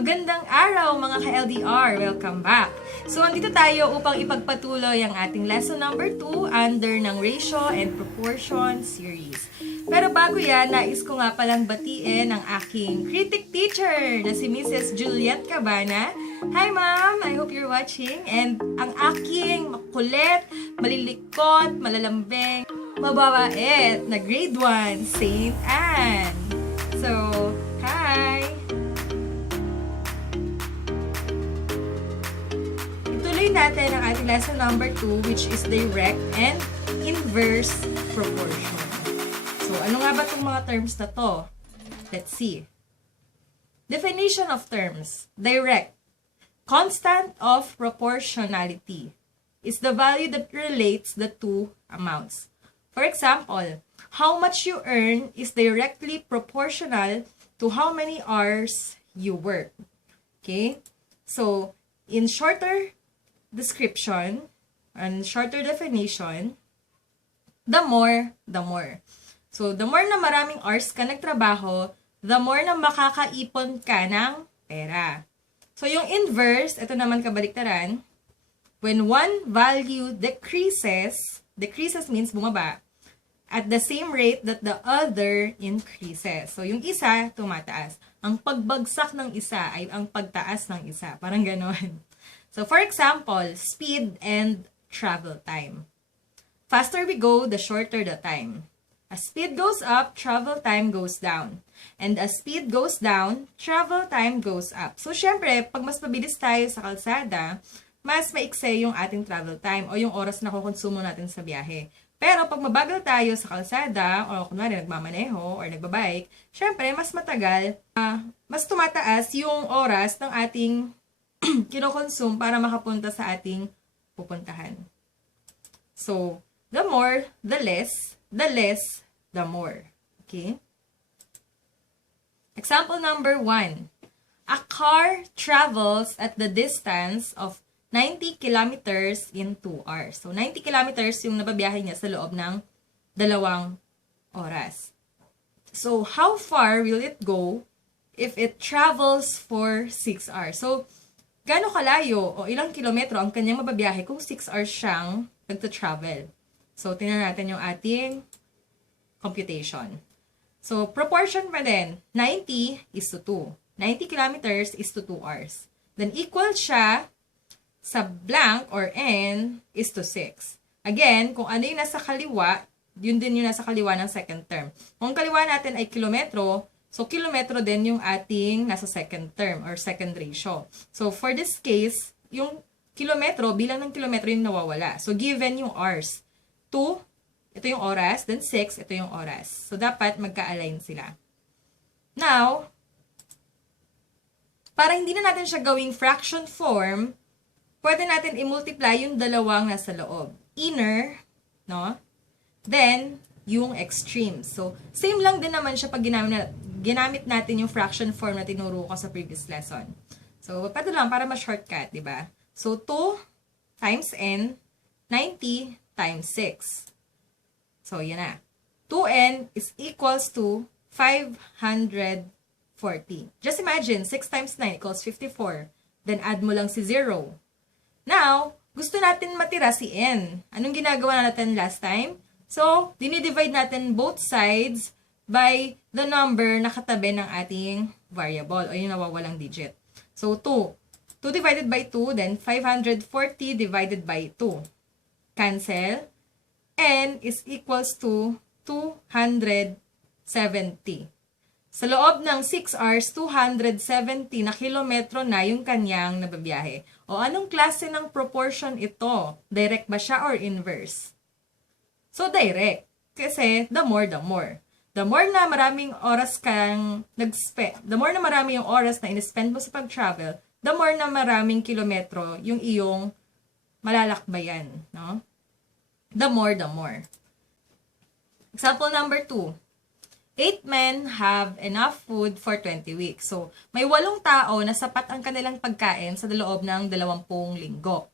Magandang araw mga ka-LDR! Welcome back! So, andito tayo upang ipagpatuloy ang ating lesson number 2 under ng Ratio and Proportion series. Pero bago yan, nais ko nga palang batiin ang aking critic teacher na si Mrs. Juliet Cabana. Hi ma'am! I hope you're watching. And ang aking makulit, malilikot, malalambing, mababait na grade 1, Saint Anne. So, hi! Ituloy natin ang ating lesson number 2, which is direct and inverse proportion. So, ano nga ba itong mga terms na to? Let's see. Definition of terms. Direct. Constant of proportionality is the value that relates the two amounts. For example, how much you earn is directly proportional to how many hours you work. Okay? So, in shorter description and shorter definition, the more, the more. So, the more na maraming hours ka nagtrabaho, the more na makakaipon ka ng pera. So, yung inverse, ito naman kabaliktaran, when one value decreases means bumaba, at the same rate that the other increases. So, yung isa, tumataas. Ang pagbagsak ng isa ay ang pagtaas ng isa. Parang ganon. So, for example, speed and travel time. Faster we go, the shorter the time. As speed goes up, travel time goes down. And as speed goes down, travel time goes up. So, syempre, pag mas mabilis tayo sa kalsada, mas maikse yung ating travel time o yung oras na kukonsumo natin sa biyahe. Pero pag mabagal tayo sa kalsada, o kunwari nagmamaneho or nagbabike, syempre, mas matagal, mas tumataas yung oras ng ating kinokonsume para makapunta sa ating pupuntahan. So, the more, the less, the more. Okay? Example number 1. A car travels at the distance of 90 kilometers in 2 hours. So, 90 kilometers yung nababiyahe niya sa loob ng 2 oras. So, how far will it go if it travels for 6 hours? So, gaano kalayo o ilang kilometro ang kanyang mababiyahe kung 6 hours siyang nagta-travel? So, tingnan natin yung ating computation. So, proportion pa din, 90 is to 2. 90 kilometers is to 2 hours. Then, equal siya sa blank or n is to 6. Again, kung ano yung nasa kaliwa, yun din yung nasa kaliwa ng second term. Kung kaliwa natin ay kilometro, so kilometro din yung ating nasa second term or second ratio. So, for this case, yung kilometro, bilang ng kilometro yung nawawala. So, given yung hours. 2, ito yung oras, then 6, ito yung oras. So, dapat magka-align sila. Now, para hindi na natin siya gawing fraction form, pwede natin i-multiply yung dalawang nasa loob. Inner, no? Then, yung extreme. So, same lang din naman siya pag ginamit natin yung fraction form na tinuro ko sa previous lesson. So, pwede lang para ma-shortcut, di ba? So, 2 times n, 90 times 6. So, yan na. 2n is equals to 540. Just imagine, 6 times 9 equals 54. Then, add mo lang si 0. Now, gusto natin matira si n. Anong ginagawa natin last time? So, dinidivide natin both sides by the number na katabi ng ating variable o yung nawawalang digit. So, 2. 2 divided by 2, then 540 divided by 2. Cancel. N is equals to 270. Sa loob ng 6 hours, 270 na kilometro na yung kanyang nababiyahe. O anong klase ng proportion ito? Direct ba siya or inverse? So, direct. Kasi, the more, the more. The more na maraming oras kang the more na marami yung oras na in-spend mo sa pag-travel, the more na maraming kilometro yung iyong malalakbayan. No? The more, the more. Example number 2. 8 men have enough food for 20 weeks. So, may 8 tao na sapat ang kanilang pagkain sa loob ng 20 linggo.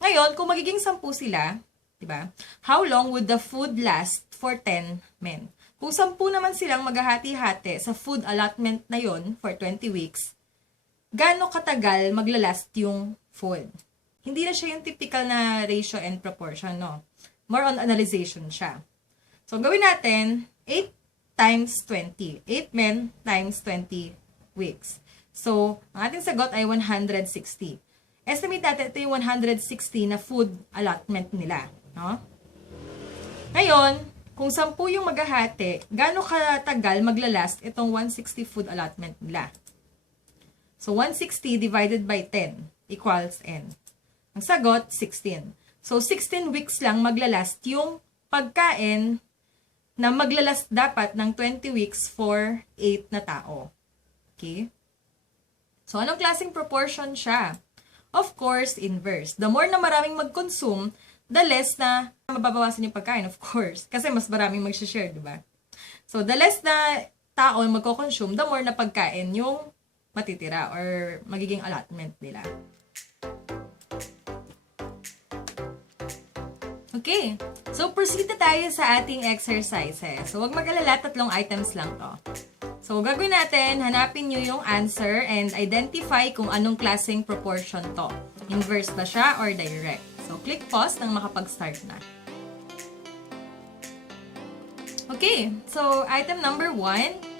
Ngayon, kung magiging 10 sila, diba? How long would the food last for 10 men? Kung 10 naman silang maghahati-hati sa food allotment na yon for 20 weeks, gaano katagal maglalast yung food. Hindi na siya yung typical na ratio and proportion, no? More on analyzation siya. So, gawin natin 8 times 20. 8 men times 20 weeks. So, ang ating sagot ay 160. Estimate natin ito yung 160 na food allotment nila, no? Ngayon, kung 10 yung maghahati, gaano katagal maglalast itong 160 food allotment nila? So, 160 divided by 10 equals n. Ang sagot, 16. So, 16 weeks lang maglalast yung pagkain na maglalast dapat ng 20 weeks for 8 na tao. Okay? So, anong klaseng proportion siya? Of course, inverse. The more na maraming mag-consume, the less na mababawasan yung pagkain, of course. Kasi mas maraming mag-share, di ba? So, the less na tao magko-consume, the more na pagkain yung matitira or magiging allotment nila. Okay. So, proceed na tayo sa ating exercises. So, huwag mag-alala, 3 items lang to. So, gagawin natin, hanapin nyo yung answer and identify kung anong klaseng proportion to. Inverse ba siya or direct? So, click pause nang makapag-start na. Okay. So, item number 1.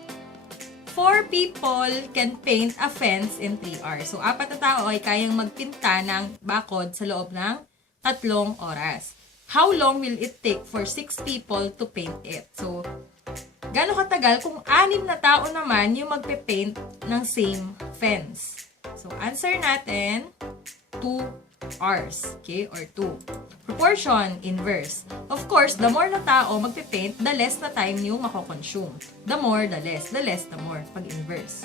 4 people can paint a fence in 3 hours. So, 4 na tao ay kayang magpinta ng bakod sa loob ng 3 oras. How long will it take for 6 people to paint it? So, gaano katagal kung 6 na tao naman yung magpe-paint ng same fence? So, answer natin, 2 hours. Okay? Or 2. Proportion, inverse. Of course, the more na tao magpe-paint, the less na time yung mako-consume. The more, the less. The less, the more. Pag inverse.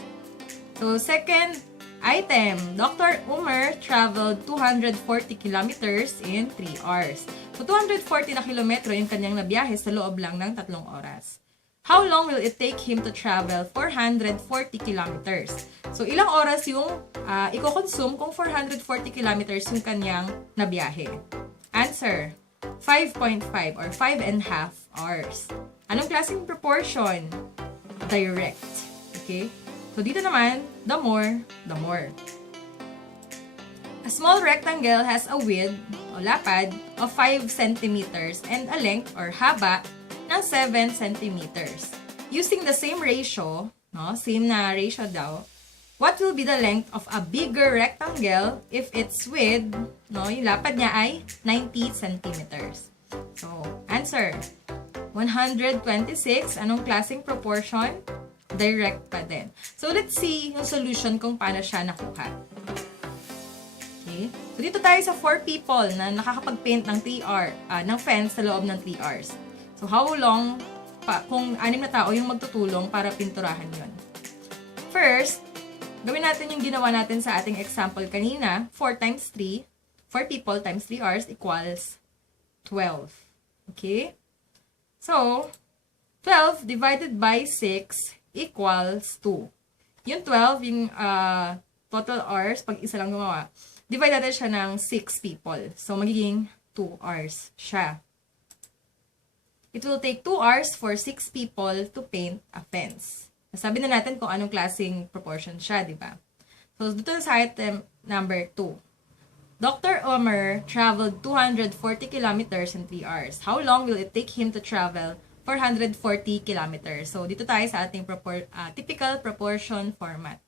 So, second item, Dr. Umar traveled 240 kilometers in 3 hours. So, 240 na kilometro yung kanyang nabiyahe sa loob lang ng 3 oras. How long will it take him to travel 440 kilometers? So, ilang oras yung i-consume kung 440 kilometers yung kanyang nabiyahe? Answer, 5.5 or 5.5 hours. Anong klaseng proportion? Direct. Okay? So, dito naman, the more, the more. A small rectangle has a width o lapad of 5 centimeters and a length or haba ng 7 centimeters. Using the same ratio, no, same na ratio daw, what will be the length of a bigger rectangle if its width, no, yung lapad niya ay 90 centimeters? So, answer, 126. Anong klaseng proportion? Direct pa din. So, let's see yung solution kung paano siya nakuha. Okay? So, dito tayo sa 4 people na nakakapag-paint ng 3 hours, ng fence sa loob ng 3 hours. So, how long pa, kung 6 na tao yung magtutulong para pinturahan yon? First, gawin natin yung ginawa natin sa ating example kanina. 4 times 3, 4 people times 3 hours equals 12. Okay? So, 12 divided by 6 equals 2. Yung 12, yung total hours, pag isa lang gumawa, divide natin siya ng 6 people. So, magiging 2 hours siya. It will take 2 hours for 6 people to paint a fence. Nasabi na natin kung anong klaseng proportion siya, di ba? So, dito sa item number 2. Dr. Omer traveled 240 kilometers in 3 hours. How long will it take him to travel 440 kilometers? So, dito tayo sa ating typical proportion format.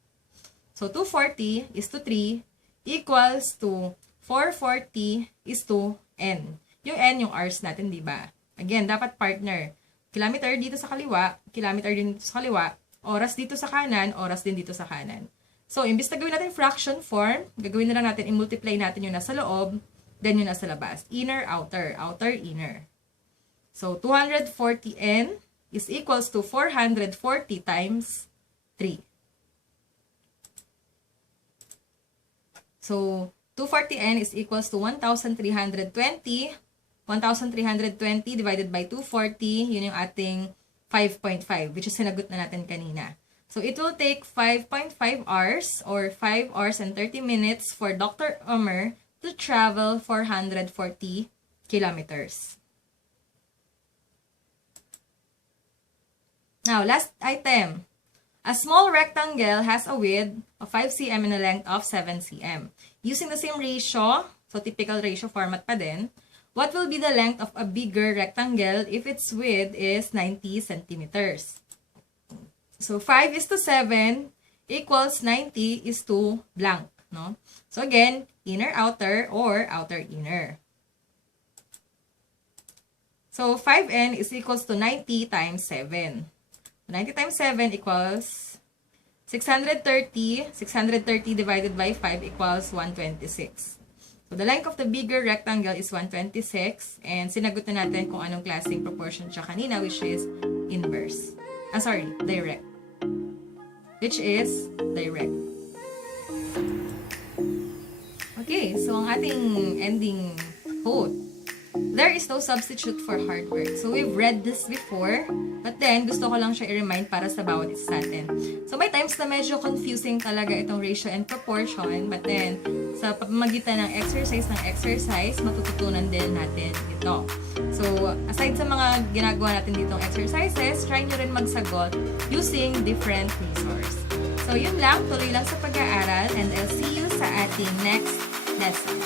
So, 240 is to 3 equals to 440 is to n. Yung n yung hours natin, di ba? Again, dapat partner. Kilometer dito sa kaliwa, kilometer din dito sa kaliwa, oras dito sa kanan, oras din dito sa kanan. So, imbis na gawin natin fraction form, gagawin na lang natin, i-multiply natin yung nasa loob, then yung nasa labas. Inner, outer, outer, inner. So, 240n is equals to 440 times 3. So, 240n is equals to 1,320. 1,320 divided by 240, yun yung ating 5.5, which is sinagot na natin kanina. So, it will take 5.5 hours or 5 hours and 30 minutes for Dr. Omer to travel 440 kilometers. Now, last item. A small rectangle has a width of 5 cm and a length of 7 cm. Using the same ratio, so typical ratio format pa din, what will be the length of a bigger rectangle if its width is 90 centimeters? So 5:7 equals 90 is to blank, no? So again, inner outer or outer inner. So 5n is equals to 90 times 7. 90 times 7 equals 630. 630 divided by 5 equals 126. So the length of the bigger rectangle is 126. And sinagot na natin kung anong klaseng proportion siya kanina, which is inverse. Direct. Which is direct. Okay, so ang ating ending quote. There is no substitute for hard work. So, we've read this before, but then, gusto ko lang siya i-remind para sa bawat isa sa atin. So, may times na medyo confusing talaga itong ratio and proportion, but then, sa pamamagitan ng exercise, matututunan din natin ito. So, aside sa mga ginagawa natin ditong exercises, try nyo rin magsagot using different resource. So, yun lang. Tuloy lang sa pag-aaral, and I'll see you sa ating next lesson.